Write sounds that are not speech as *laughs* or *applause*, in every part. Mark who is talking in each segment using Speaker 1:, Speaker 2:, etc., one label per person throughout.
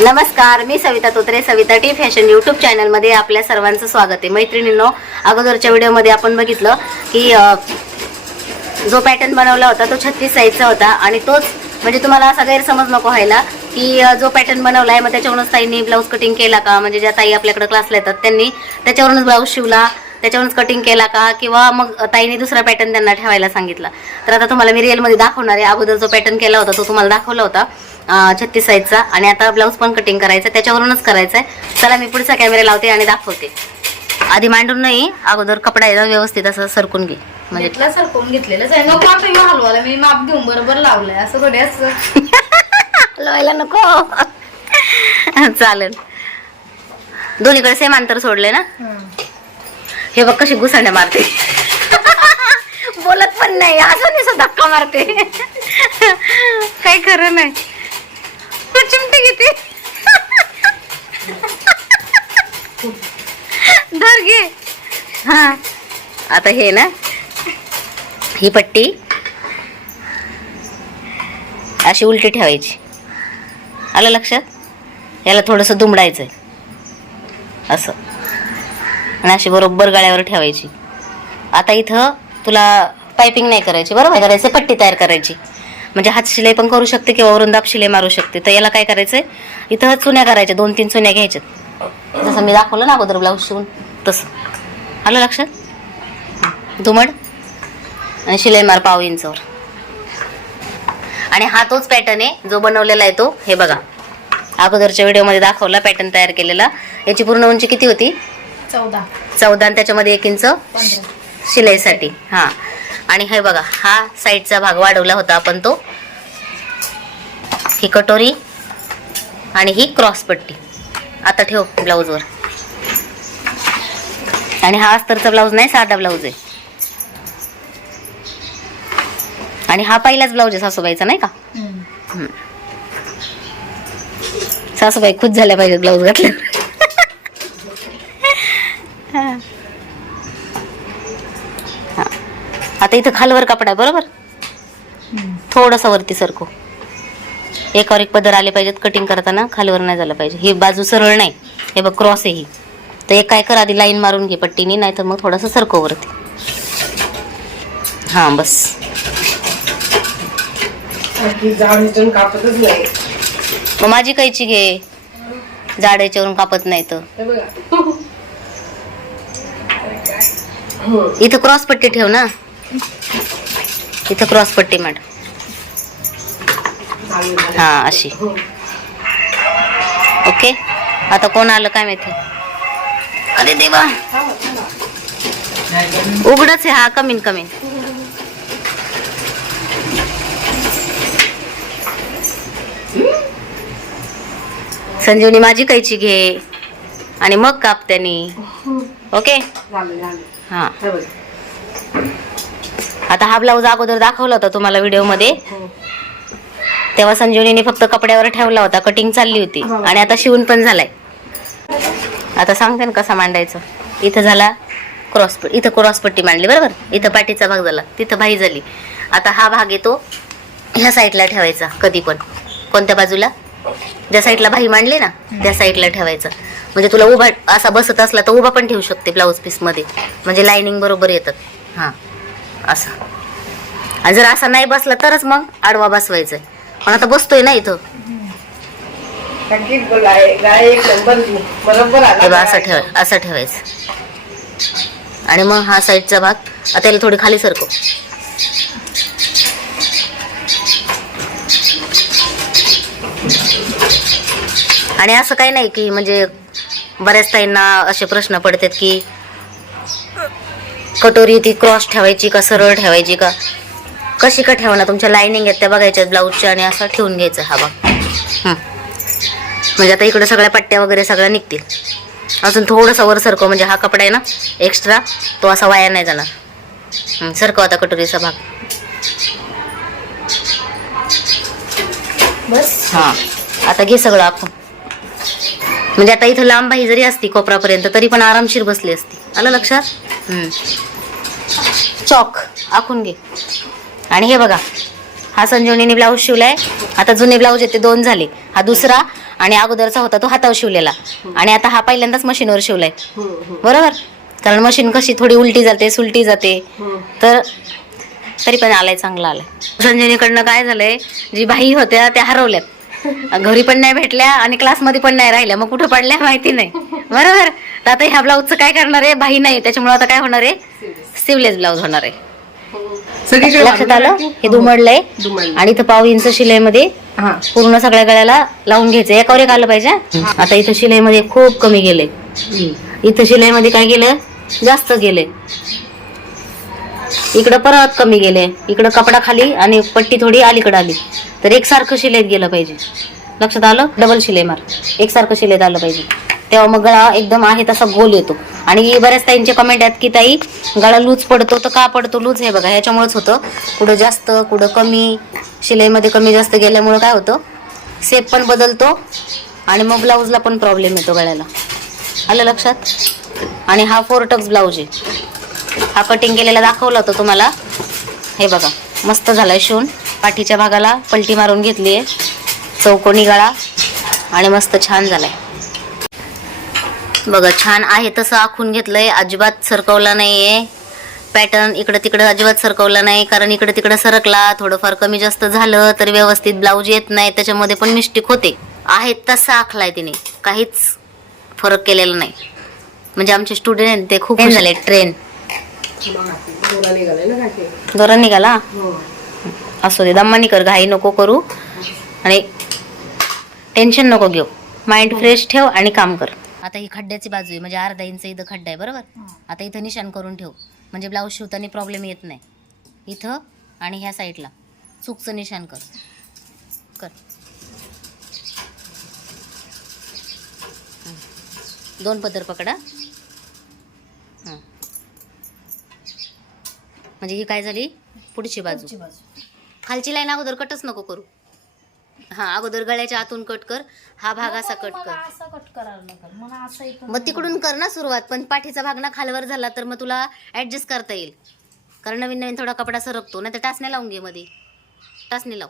Speaker 1: नमस्कार मी Savita Totre Savita T fashion YouTube चॅनलमध्ये आपल्या सर्वांचं स्वागत आहे. मैत्रिणींनो अगोदरच्या व्हिडिओमध्ये आपण बघितलं की जो पॅटर्न बनवला होता तो छत्तीस साईजचा होता आणि तोच म्हणजे तुम्हाला असा गैरसमज नको व्हायला की जो पॅटर्न बनवला आहे मग त्याच्यावरूनच ताईंनी ब्लाऊज कटिंग केला का? म्हणजे ज्या ताई आपल्याकडे क्लासला येतात त्यांनी त्याच्यावरूनच ब्लाऊज शिवला. त्याच्यावरूनच कटिंग केला का? किंवा मग ताईने दुसरा पॅटर्न त्यांना ठेवायला सांगितला. तर आता तुम्हाला मी रिअलमध्ये दाखवणार आहे. अगोदर जो पॅटर्न केला होता तो तुम्हाला दाखवला होता छत्तीस साईजचा. आणि आता ब्लाऊज पण कटिंग करायचं त्याच्यावरूनच करायचं आहे. चला मी पुढचा कॅमेरा लावते आणि दाखवते. आधी मांडून नाही अगोदर कपडा ना व्यवस्थित असं सरकून घे. म्हणजे
Speaker 2: घेतला सरकवून घेतलेलंच आहे. नको आता ह्यो हलवाला मी माप घेऊन बरोबर लावलंय. असं थोडी असं
Speaker 1: हलवायला नको. चालेल. दोन्हीकडे सेम अंतर सोडले ना? हे बघ कशी घुसंड्या मारते. बोलत पण नाही असं नाही धक्का मारते. काही खरं नाही. तू चिमटी घेते. धर घे. हा. आता हे ना ही पट्टी अशी उलटी ठेवायची. आलं लक्षात? याला थोडंसं दुमडायचं असं. आणि अशी बरोबर गळ्यावर ठेवायची. आता इथं तुला पायपिंग नाही करायची बरोबर करायचं पट्टी तयार करायची. म्हणजे हात शिलाई पण करू शकते किंवा वरून दाब शिलाई मारू शकते. तर याला काय करायचंय? इथं चुन्या करायच्या दोन तीन चुन्या घ्यायच्यात. जसं मी दाखवलं ना अगोदर ब्लाऊज शिवून तसं. आलं लक्षात? दुमड आणि शिलाई मार पाव इंचवर. आणि हा तोच पॅटर्न आहे जो बनवलेला आहे तो. हे बघा. अगोदरच्या व्हिडिओमध्ये दाखवला पॅटर्न तयार केलेला. याची पूर्ण उंची किती होती?
Speaker 2: चौदा.
Speaker 1: चौदा आणि त्याच्यामध्ये एक इंच शिलाईसाठी. हा. आणि हे बघा हा साईडचा भाग वाढवला होता आपण तो. ही कटोरी आणि ही क्रॉस पट्टी. आता ठेव ब्लाऊजवर आणि हा अस्तरचा ब्लाऊज नाही साधा ब्लाऊज आहे. आणि हा पहिलाच ब्लाऊज आहे सासूबाईचा नाही का. सासूबाई खुश झाल्या पाहिजे ब्लाऊज घातल्यावर हा. हा. आता इथं खालवर कपडा आहे बरोबर. थोडंसं वरती सरको. एकावर एक पदर आले पाहिजेत कटिंग करताना खालवर नाही झालं पाहिजे. ही बाजू सरळ नाही. हे बघ क्रॉस आहे ही. तर एक काय कर आधी लाईन मारून घे पट्टीने नाही तर मग थोडंसं सरको वरती. हां बस. मग माझी कैची घे. जाड याच्यावरून कापत नाही तर.
Speaker 3: हं. *laughs*
Speaker 1: इथं क्रॉस पट्टी ठेव ना. इथं क्रॉस पट्टी मांड
Speaker 3: चालेल, चालेल.
Speaker 1: हा अशी. ओके आता कोण आलं काय माहिती अरे देवा. उघडच आहे हा कमीन कमीन संजीवनी माझी कैची घे आणि मग काप त्यांनी ओके. हा. आता हा ब्लाऊज अगोदर दाखवला होता तुम्हाला व्हिडिओमध्ये
Speaker 3: हं.
Speaker 1: तेव्हा संजीवनीने फक्त कपड्यावर ठेवला होता कटिंग चालली होती.
Speaker 3: हो.
Speaker 1: आणि आता शिवून पण झालाय. आता सांगते ना कसा मांडायचं. इथं झाला क्रॉस इथं क्रॉस पट्टी मांडली बरोबर? इथं पाठीचा भाग झाला तिथं भाई झाली. आता हा भाग येतो ह्या साईडला ठेवायचा कधी पण. कोणत्या बाजूला? ज्या साईडला भाई मांडली ना त्या साईडला ठेवायचं. म्हणजे तुला उभा असा बसत असला तर उभा पण ठेवू शकते ब्लाऊज पीसमध्ये म्हणजे लाईनिंग बरोबर येतात. हां. असं. आणि जर असा नाही बसला तरच मग आडवा बसवायचा पण आता बसतोय ना इथं. असं. ठेव असं ठेवायचं. आणि मग हा साईडचा भाग आता याला थोडी खाली सरको. आणि असं काही नाही की म्हणजे बऱ्याच ताईंना असे प्रश्न पडतात की कटोरी ती क्रॉस ठेवायची का सरळ ठेवायची का? कशी का ठेवणार? तुमच्या लाईनिंग आहेत त्या बघायच्या ब्लाऊजच्या आणि असं ठेवून घ्यायचं हा हं. म्हणजे आता इकडे सगळ्या पट्ट्या वगैरे सगळ्या निघतील. अजून थोडंसं वर सरकव म्हणजे हा कपडा आहे ना एक्स्ट्रा तो असा वाया नाही जाणार. सरकव आता कटोरीचा भाग.
Speaker 2: बस.
Speaker 1: हां. आता घे सगळं आखून. म्हणजे आता इथं लांब बाही जरी असती कोपरापर्यंत तरी पण आरामशीर बसली असती. आलं लक्षात. चॉक आखून घे. आणि हे बघा हा संजीवनीने ब्लाऊज शिवलाय. आता जुने ब्लाऊज येते दोन झाले. हा दुसरा आणि अगोदरचा होता तो हातावर शिवलेला. आणि आता हा पहिल्यांदाच मशीनवर शिवलाय. बरोबर? कारण मशीन कशी थोडी उलटी जाते सुलटी जाते. तर तरी पण आलाय चांगला आलाय. संजीवनीकडनं काय झालंय? जी बाई होत्या त्या हरवल्यात. घरी पण नाही भेटल्या आणि क्लासमध्ये पण नाही राहिल्या. मग कुठं पडल्या माहिती नाही. बरोबर? तर आता ह्या ब्लाऊजचं काय करणार आहे? बाई नाही. त्याच्यामुळे आता काय होणार आहे? सिवलेस ब्लाऊज होणार आहे. लक्षात आलं? हे दुमडलंय.
Speaker 3: दुमडलंय.
Speaker 1: आणि इथं पाव इंच शिलाईमध्ये
Speaker 3: हा.
Speaker 1: पूर्ण सगळ्या गळ्याला लावून घ्यायचं. एकावर एक आलं पाहिजे हा. आता इथं शिलाईमध्ये खूप कमी गेले. इथं शिलाईमध्ये काय गेलं? जास्त गेले. इकडं परत कमी गेले. इकडं कपडा खाली आणि पट्टी थोडी अलीकडे आली. तर एकसारखं शिलाईत गेलं पाहिजे. लक्षात आलं? डबल शिलाई मार. एकसारखं शिलाईत आलं पाहिजे. तेव्हा मग गळा एकदम आहे तसा गोल येतो. आणि बऱ्याच ताईंचे कमेंट आहेत की ताई गळा लूज पडतो तर का पडतो लूज? हे बघा ह्याच्यामुळेच होतं. कुठं जास्त कुठं कमी. शिलाईमध्ये कमी जास्त गेल्यामुळं काय होतं? सेप पण बदलतो आणि मग ब्लाऊजला पण प्रॉब्लेम येतो गळ्याला. आलं लक्षात? आणि हा फोर टक्स ब्लाऊज आहे. हा कटिंग केलेला दाखवला होता तुम्हाला. हे बघा मस्त झालाय शिवून. पाठीच्या भागाला पलटी मारून घेतली आहे. चौकोनी गळा आणि मस्त छान झालाय. बघा छान आहे तसं आखून घेतलंय. अजिबात सरकवला नाहीये. पॅटर्न इकडं तिकडं अजिबात सरकवला नाही. कारण इकडं तिकडं सरकला. थोडंफार कमी जास्त झालं तर व्यवस्थित ब्लाऊज येत नाही. त्याच्यामध्ये पण मिस्टेक होते. आहे तसा आखलाय तिने. काहीच फरक केलेला नाही. म्हणजे आमचे स्टुडंट आहेत ते खूप झाले ट्रेन
Speaker 3: दोरा निघालाय ना काकी
Speaker 1: दोरा निघाला?
Speaker 3: हो.
Speaker 1: असू दे दम्मानी कर घाई नको करू. आणि टेन्शन नको घेऊ. माइंड फ्रेश ठेव आणि काम कर. आता ही खड्ड्याची बाजू आहे. म्हणजे अर्धा इंच इथं खड्डा आहे बरोबर? आता इथं निशाण करून ठेव. म्हणजे ब्लाऊज शिवताना प्रॉब्लेम येत नाही. इथं आणि ह्या साईडला. चुकचं निशाण कर. कर. हं. दोन पदर पकडा. म्हणजे ही काय झाली? पुढची बाजू. खालची लाईन अगोदर कटच नको करू. हा अगोदर गळ्याच्या आतून कट कर. हा भाग असा कट कर.
Speaker 2: असं कट करायला नका. मला असं इथून
Speaker 1: मग तिकडून कर ना सुरुवात पण पाठीचा भाग ना खालवर झाला तर मग तुला ऍडजस्ट करता येईल. कारण नवीन नवीन थोडा कपडा सरकतो नाही तर टाचणे लावून घे मध्ये टाचणे लाव.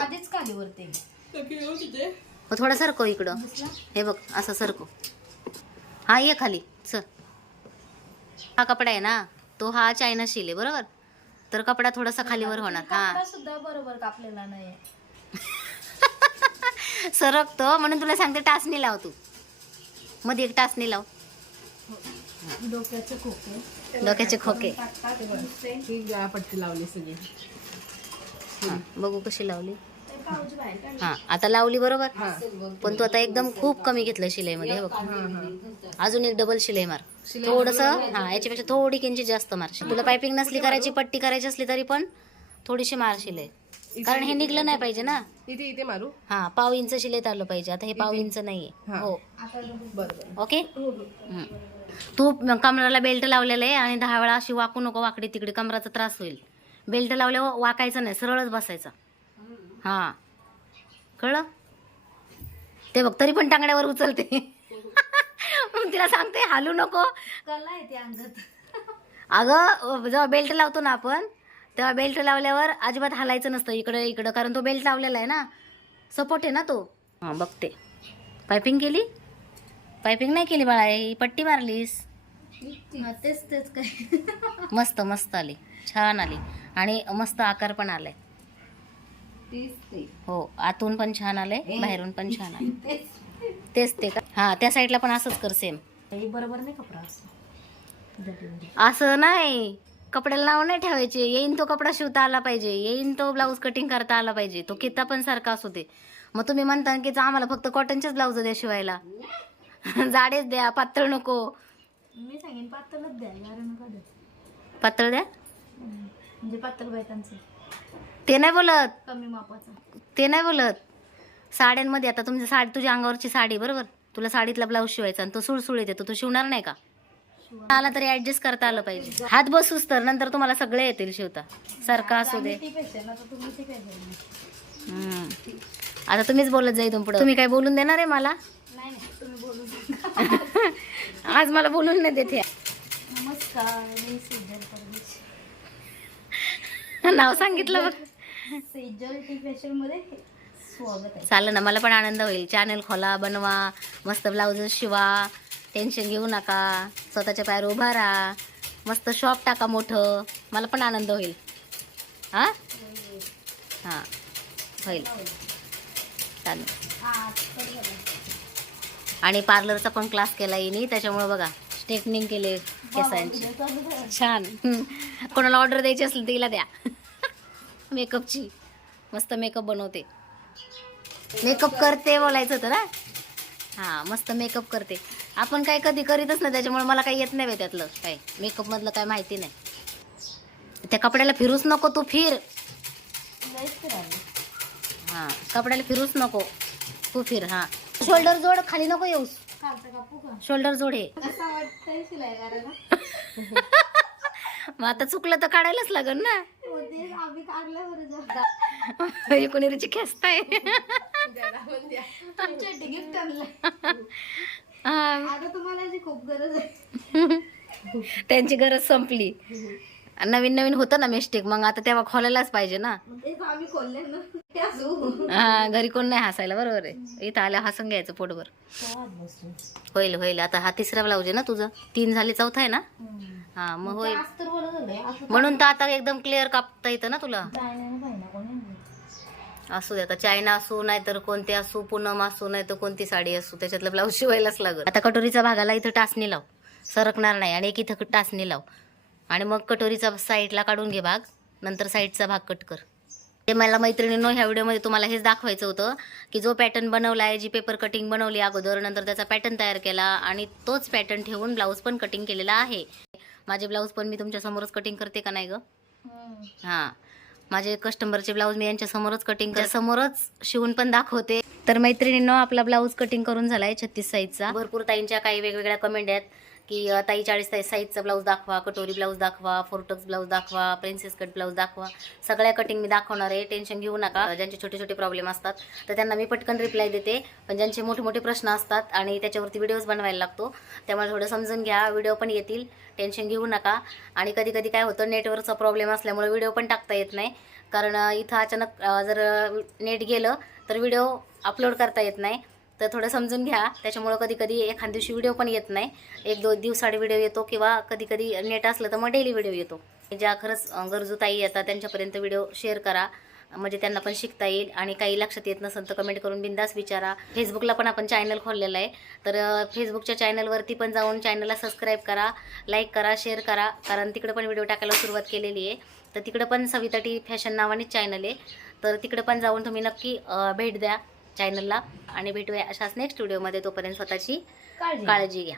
Speaker 2: आधीच खाली वरती
Speaker 1: मग थोडा सरकव इकडं. हे बघ असं सरकव. हा ये खाली. चल. हा कपडा आहे ना? तो हा चायना शिल आहे बरोबर? तर कपडा थोडासा खालीवर होणार. हा.
Speaker 2: कपडा सुद्धा बरोबर कापलेला नाही *laughs*
Speaker 1: सरकतो म्हणून तुला सांगते टाचणी लाव तू. मध्ये एक टाचणी लाव.
Speaker 2: डोक्याचे खोके.
Speaker 1: डोक्याचे खोके.
Speaker 3: ही पट्टी लावली सगळी.
Speaker 1: हा, बघू कशी लावली. हा आता लावली बरोबर? पण तू आता एकदम खूप कमी घेतलं शिलाईमध्ये हे बघ. अजून एक डबल शिलाई मार. थोडस हा याच्यापेक्षा थोडी किंचित जास्त मार. तुला पायपिंग नसली करायची पट्टी करायची असली तरी पण थोडीशी मार शिलाई. कारण हे निघलं नाही पाहिजे ना.
Speaker 3: इथे इथे मारू?
Speaker 1: हा पाव इंच शिलाईत आलं पाहिजे. आता हे पाव इंच नाहीये.
Speaker 3: हा.
Speaker 1: हो. ओके? हं. तू कमराला बेल्ट लावलेला आहे आणि दहा वेळा अशी वाकू नको वाकडी तिकडे कमराचा त्रास होईल. बेल्ट लावल्यावर वाकायचं नाही सरळच बसायचा. हा. कळलं? ते बघ तरी पण टांगड्यावर उचलते. *laughs* मग तिला सांगते हालू नको.
Speaker 2: कला आहे ते अंगात
Speaker 1: अगं जेव्हा बेल्ट लावतो ना आपण तेव्हा बेल्ट लावल्यावर अजिबात हालायचं नसतं इकडं इकडं कारण तो बेल्ट लावलेला आहे ना. सपोर्ट आहे ना तो. हां बघते. पायपिंग केली? पायपिंग नाही केली बाळा ही पट्टी मारलीस.
Speaker 2: हा, तेच तेच काय.
Speaker 1: मस्त मस्त आली. छान आली. आणि मस्त आकार पण आलाय. हो आतून पण छान आलंय बाहेरून पण छान आलंय. तेच ते. का? हा त्या साईडला पण असंच कर सेम
Speaker 2: बरोबर नाही कपडा असं.
Speaker 1: असं नाही. कपड्याला नाव नाही ठेवायचे. येईन तो कपडा शिवता आला पाहिजे. येईन तो ब्लाऊज कटिंग करता आला पाहिजे. तो किता पण सारखा असू दे. मग तुम्ही म्हणता की आम्हाला फक्त कॉटनचेच ब्लाऊज द्या शिवायला. *laughs* जाडेच द्या पातळ नको.
Speaker 2: मी सांगेन पातळच द्या
Speaker 1: पातळ द्या?
Speaker 2: म्हणजे पातळ बायकांचं.
Speaker 1: ते नाही बोलत.
Speaker 2: कमी मापाचं.
Speaker 1: ते नाही बोलत. साड्यांमध्ये आता तुमची साडी तुझ्या अंगावरची साडी बरोबर? तुला साडीतला ब्लाऊज शिवायचा आणि तो सुळसुळीत येतो. तो शिवणार नाही का? आला तरी ऍडजस्ट करता आलं पाहिजे. हात बसूस तर नंतर तुम्हाला सगळे येतील शिवता. सारखा असू दे.
Speaker 2: आता
Speaker 1: हम्म. तुम्हीच बोलत जा इथून पुढे. तुम्ही काय बोलून देणार आहे मला?
Speaker 2: नाही नाही. तुम्ही बोलू *laughs*
Speaker 1: आज मला बोलून नाही देते
Speaker 2: नमस्कार मी सिद्धर परदेश.
Speaker 1: नाव सांगितलं बघ.
Speaker 2: सेजल टी फॅशनमध्ये स्वागत आहे.
Speaker 1: चालेल ना मला पण आनंद होईल. चॅनल खोला बनवा मस्त ब्लाऊज शिवा टेन्शन घेऊ नका स्वतःच्या पायावर उभा राहा मस्त शॉप टाका मोठं. मला पण आनंद होईल. हां? हां होईल. चालेल. आणि पार्लरचा पण क्लास केला येईनी त्याच्यामुळे बघा स्ट्रेटनिंग केले केसांची. छान. कोणाला ऑर्डर द्यायची असेल तिला द्या. मेकअपची. मस्त मेकअप बनवते. मेकअप करते बोलायचं होतं ना? हां मस्त मेकअप करते. आपण काय कधी करीतच नाही त्याच्यामुळे मला काही येत नाही त्यातलं. काय मेकअपमधलं काय माहिती नाही. त्या कपड्याला फिरूच नको तू फिर. हां कपड्याला फिरूच नको. तू फिर हां. शोल्डर जोड खाली नको येऊस. शोल्डर जोड हे *laughs*
Speaker 2: असं वाटतंय शिलाई करायला
Speaker 1: मग आता चुकलं तर काढायलाच लागेल ना.
Speaker 2: हो,
Speaker 1: खेचताय?
Speaker 2: आणलंय.
Speaker 1: हा,
Speaker 2: आता तुम्हाला जी खूप गरज आहे.
Speaker 1: त्यांची गरज संपली. नवीन नवीन होतं ना मिस्टेक मग आता तेव्हा खोलायलाच पाहिजे ना.
Speaker 2: मग तेच आम्ही खोलले ना. ते असू.
Speaker 1: हा घरी कोण नाही हसायला बरोबर आहे. इथं आल्या हसून घ्यायचं पोटभर. होईल होईल. आता हा तिसरा ब्लाऊज आहे ना तुझं. तीन झाले चौथा आहे ना? हा मग होईल
Speaker 2: असं
Speaker 1: म्हणून तर आता एकदम क्लिअर कापता येतं ना तुला?
Speaker 2: जायला पाहिजे कोणी
Speaker 1: असू दे आता चायना असू नाही तर कोणते असू पूनम असू नाही तर कोणती साडी असू त्याच्यातलं ब्लाऊज शिवायलाच लागत आता कटोरीचा भागाला इथं टाचणी लाव. सरकणार नाही आणि एक इथं टाचणी लाव. आणि मग कटोरीचा साईडला काढून घे भाग नंतर साईडचा भाग कट कर. ते मला मैत्रिणींनो ह्या व्हिडिओमध्ये तुम्हाला हेच दाखवायचं होतं की जो पॅटर्न बनवला आहे जी पेपर कटिंग बनवली अगोदर नंतर त्याचा पॅटर्न तयार केला आणि तोच पॅटर्न ठेवून ब्लाऊज पण कटिंग केलेला आहे. माझे ब्लाऊज पण मी तुमच्या समोरच कटिंग करते का नाही गं? हां. माझे कस्टमरचे ब्लाऊज मी यांच्या समोरच कटिंग समोरच शिवून पण दाखवते. तर मैत्रिणींनो आपला ब्लाऊज कटिंग करून झालाय छत्तीस साईजचा. भरपूर ताईंच्या काही वेगवेगळ्या कमेंट आहेत. की ताई चाळीस साईजचा ब्लाऊज दाखवा कटोरी ब्लाऊज दाखवा फोरटक्स ब्लाऊज दाखवा प्रिन्सेस कट ब्लाऊज दाखवा. सगळ्या कटिंग मी दाखवणार आहे. टेन्शन घेऊ नका. ज्यांचे छोटे छोटे प्रॉब्लेम असतात तर त्यांना मी पटकन रिप्लाय देते. पण ज्यांचे मोठे मोठे प्रश्न असतात आणि त्याच्यावरती व्हिडिओज बनवायला लागतो त्यामुळे थोडं समजून घ्या. व्हिडिओ पण येतील. टेन्शन घेऊ नका. आणि कधी कधी काय होतं नेटवर्कचा प्रॉब्लेम असल्यामुळे व्हिडिओ पण टाकता येत नाही. कारण इथं अचानक जर नेट गेलं तर व्हिडिओ अपलोड करता येत नाही. तर थोडं समजून घ्या. त्याच्यामुळं कधी कधी एखाद दिवशी व्हिडिओ पण येत नाही. एक दोन दिवसाड व्हिडिओ येतो किंवा कधी कधी नेट असलं तर मग डेली व्हिडिओ येतो. ज्या खरंच गरजू ताई येतात त्यांच्यापर्यंत व्हिडिओ शेअर करा. म्हणजे त्यांना पण शिकता येईल आणि काही लक्षात येत नसेल तर कमेंट करून बिंदास विचारा. फेसबुकला पण आपण चॅनल खोललेलं आहे. तर फेसबुकच्या चॅनलवरती पण जाऊन चॅनलला सबस्क्राईब करा लाईक करा शेअर करा. कारण तिकडं पण व्हिडिओ टाकायला सुरुवात केलेली आहे. तर तिकडं पण सविता टी फॅशन नावानेच चॅनल आहे. तर तिकडं पण जाऊन तुम्ही नक्की भेट द्या. चॅनलला आणि भेटूया अशाच नेक्स्ट व्हिडिओमध्ये तोपर्यंत स्वतःची
Speaker 2: काळजी
Speaker 1: काळजी घ्या.